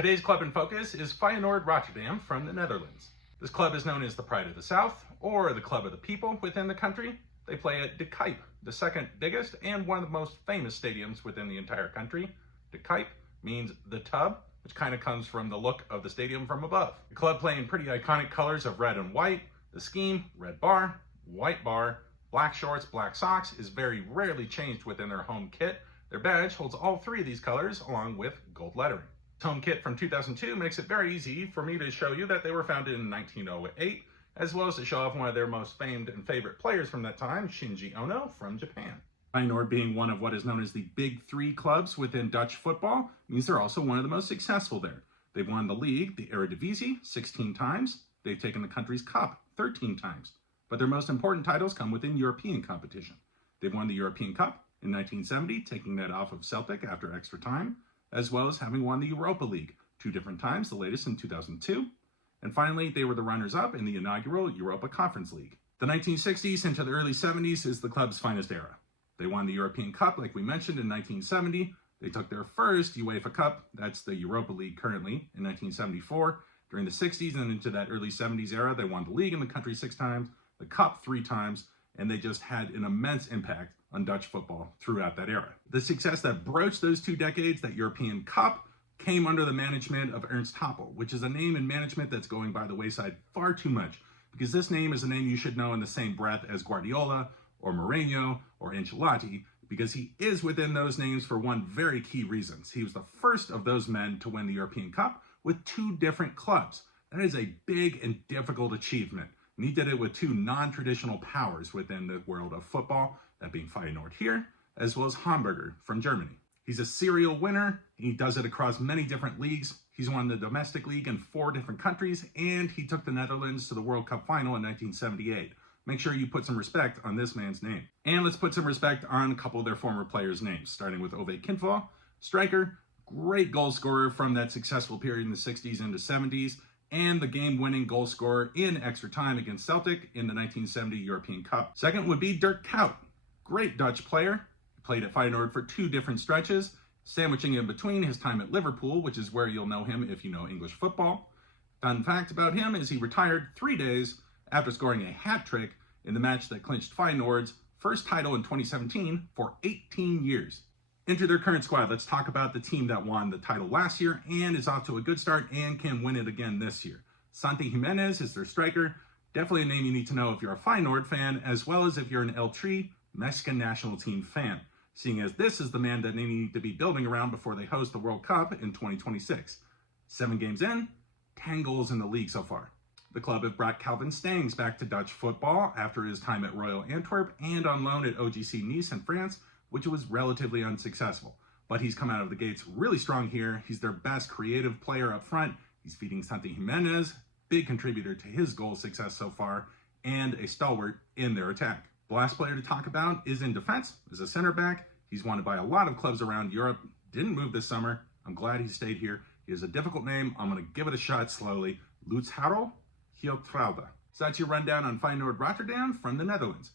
Today's club in focus is Feyenoord Rotterdam from the Netherlands. This club is known as the Pride of the South, or the Club of the People within the country. They play at De Kuip, the second biggest and one of the most famous stadiums within the entire country. De Kuip means the tub, which kind of comes from the look of the stadium from above. The club play in pretty iconic colors of red and white. The scheme, red bar, white bar, black shorts, black socks, is very rarely changed within their home kit. Their badge holds all three of these colors along with gold lettering. Home kit from 2002 makes it very easy for me to show you that they were founded in 1908, as well as to show off one of their most famed and favorite players from that time, Shinji Ono from Japan. Feyenoord, being one of what is known as the big three clubs within Dutch football, means they're also one of the most successful there. They've won the league, the Eredivisie, 16 times. They've taken the country's cup 13 times. But their most important titles come within European competition. They've won the European Cup in 1970, taking that off of Celtic after extra time, as well as having won the Europa League 2 different times, the latest in 2002. And finally, they were the runners-up in the inaugural Europa Conference League. The 1960s into the early 70s is the club's finest era. They won the European Cup, like we mentioned, in 1970. They took their first UEFA Cup, that's the Europa League currently, in 1974. During the 60s and into that early 70s era, they won the league in the country 6 times, the Cup 3 times, and they just had an immense impact on Dutch football throughout that era. The success that broached those 2 decades, that European Cup, came under the management of Ernst Happel, which is a name in management that's going by the wayside far too much, because this name is a name you should know in the same breath as Guardiola or Mourinho or Ancelotti, because he is within those names for one very key reason. He was the first of those men to win the European Cup with 2 different clubs. That is a big and difficult achievement. And he did it with 2 non-traditional powers within the world of football, that being Feyenoord here, as well as Hamburger from Germany. He's a serial winner. He does it across many different leagues. He's won the domestic league in 4 different countries, and he took the Netherlands to the World Cup final in 1978. Make sure you put some respect on this man's name. And let's put some respect on a couple of their former players' names, starting with Ove Kindval, striker, great goal scorer from that successful period in the 60s into 70s, and the game-winning goal scorer in extra time against Celtic in the 1970 European Cup. Second would be Dirk Kuyt, great Dutch player. He played at Feyenoord for 2 different stretches, sandwiching in between his time at Liverpool, which is where you'll know him if you know English football. Fun fact about him is he retired 3 days after scoring a hat trick in the match that clinched Feyenoord's first title in 2017 for 18 years. Enter their current squad. Let's talk about the team that won the title last year and is off to a good start and can win it again this year. Santi Jimenez is their striker. Definitely a name you need to know if you're a Feyenoord fan, as well as if you're an El Tri Mexican national team fan, seeing as this is the man that they need to be building around before they host the World Cup in 2026. 7 games in, 10 goals in the league so far. The club have brought Calvin Stengs back to Dutch football after his time at Royal Antwerp and on loan at OGC Nice in France, which was relatively unsuccessful. But he's come out of the gates really strong here. He's their best creative player up front. He's feeding Santi Jimenez, big contributor to his goal success so far, and a stalwart in their attack. The last player to talk about is in defense, as a center back. He's wanted by a lot of clubs around Europe. Didn't move this summer. I'm glad he stayed here. He has a difficult name. I'm going to give it a shot slowly. Lutz Harel Hiltraude. So that's your rundown on Feyenoord Rotterdam from the Netherlands.